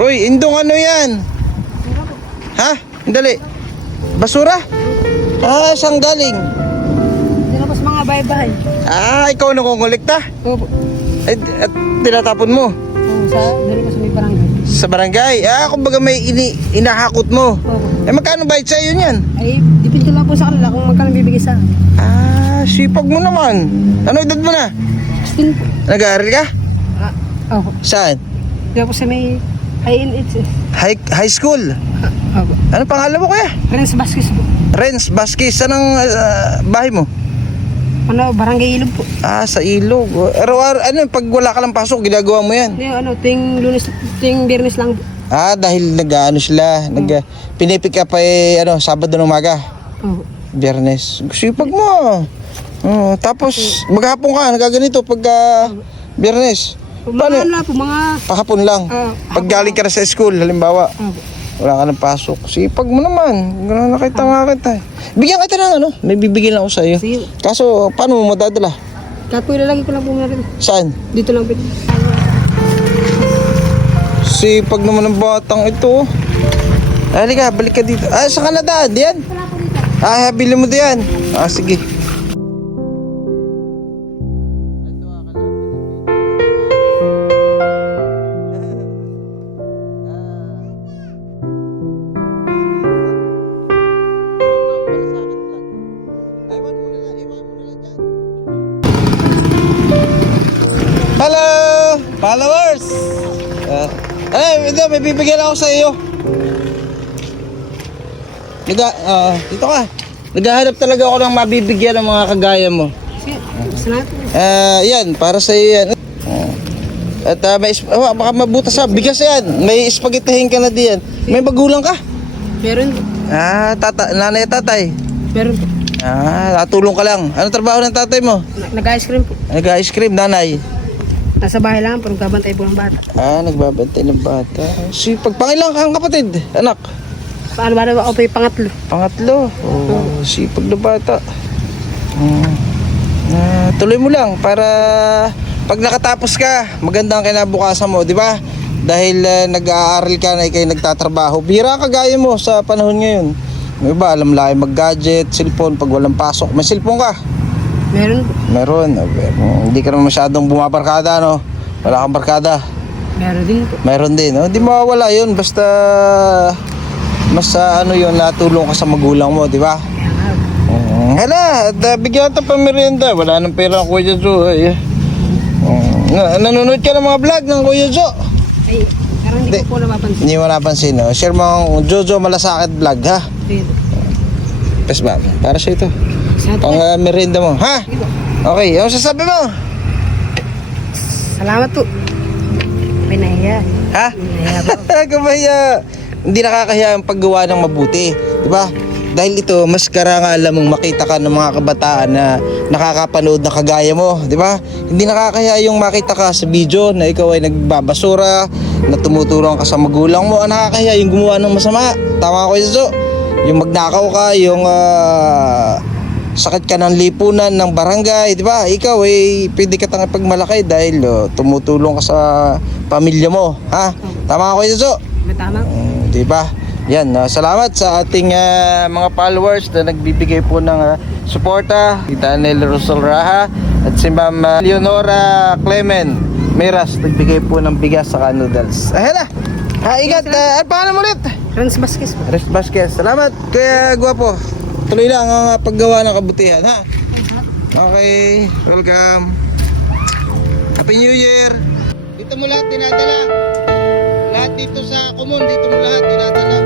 Uy, Indong ano yan? Ha? Dali. Basura? Ah, saan galing? Tinapos mga bahay-bahay. Ah, ikaw nangongolekta? Opo. At tinatapon mo? Dali ko sa may barangay. Sa barangay? Ah, kumbaga may inahakot mo. Opo. Eh, magkano bayad sa'yo yan? Ay, dipindi lang po sa kanila kung magkano bibigay sa akin. Ah, sipag mo naman. Ano edad mo na? 16 po. Nag-aaral ka? Opo. Saan? Di po sa may INH. High school? Opo. Ano pangalan mo kuya? Renz Vasquez po. Renz Vasquez. Saan ang bahay mo? Ano, barangay Ilog po. Ah, sa Ilog. Ano, pag wala ka lang pasok, ginagawa mo yan? Yung ano, ting Biyernes lang po. Ah, dahil nag-ano sila, pinipick up Sabado ng umaga, Opo. Biyernes. Sipag mo. Oh, tapos maghapon ka, nagaganito pagka Biyernes. Mga ano po, mga... Pahapon lang. Pag galing ka na sa school, halimbawa, Opo. wala ka ng pasok. Sipag mo naman. Gano'n nakita nga kita. Bigyan kita ng may bibigyan ako sa iyo. Sige. Kaso, paano mo madadala? Kahit po ilalagay ko lang po na rin. Saan? Dito lang po. Sipag naman ng batang ito. Halika, balik ka dito. Ah, sa Canada, diyan? Ah, bili mo diyan. Ah, sige. Hello, followers. Ito, may bibigyan ako sa iyo. Dito ka. Naghahanap talaga ako ng mabibigyan ng mga kagaya mo. Sige, salamat po. Yan, para sa iyo yan. At baka mabutas sa bigas yan. May spaghettihin ka na diyan. May magulang ka? Meron po. Ah, nanay at tatay. Meron po. Ah, natulong ka lang. Ano trabaho ng tatay mo? Nag-ice cream po. Nag-ice cream, nanay. Nasa bahay lang po, nagbabantay po ng bata. Ah, nagbabantay ng bata. Pagpangilang kang kapatid, anak. Paano ba ako po yung pangatlo? Pangatlo. Oh, sipag na bata. Tuloy mo lang para pag nakatapos ka, maganda ang kinabukasan mo, di ba? Dahil nag-aaral ka na ikay nagtatrabaho. Bira ka gaya mo sa panahon ngayon. May iba, alam lang mag-gadget, cellphone, pag walang pasok. May cellphone ka? Meron po. Meron. Hindi ka naman masyadong bumabarkada, no? Wala kang barkada. Meron din po. Meron din, no? Hindi mawawala yun. Basta yun, natulong ka sa magulang mo, di ba? Hala, bigyan ka pa merienda. Wala nang pera ang Kuya Jo. Nanonood ka ng mga vlog ng Kuya Jo? Ay, pero hindi ko po napapansin. Hindi mo napansin, no? Share mo ang Jojo Malasakit vlog, ha? Sige. Pes ba? Para sa ito. Salamat Pang po. merienda mo, ha? Okay, ano sasabi mo? Salamat po. May nahiya. Ha? Nahiya po. Kabaya. Hindi nakakahiya ang paggawa ng mabuti, di ba? Dahil ito, mas karangalan mong makita ka ng mga kabataan na nakakapanood na kagaya mo, di ba? Hindi nakakahiya yung makita ka sa video na ikaw ay nagbabasura, na tumutulong ka sa magulang mo. Ang nakakahiya yung gumawa ng masama. Tama ko yun, yung magnakaw ka, yung sakit ka ng lipunan ng barangay, di ba? Ikaw ay pwede ka tang pagmalaki dahil tumutulong ka sa pamilya mo, ha? Tama ko yun, May tama po. di ba? Yan, salamat sa ating mga followers na nagbibigay po ng suporta. Si Daniel Rosal Raha at si Ma'am Leonora Clement Miras nagbigay po ng bigas sa noodles. Hala! Ingat! Paano mo ulit? Renz Vasquez po. Renz Vasquez. Salamat, Kuya Guwapo. Tuloy lang ang paggawa ng kabutihan, ha? Okay, welcome. Happy New Year! Dito mo lahat dinadala. Lahat dito sa Kumon, dito mo lahat dinadala.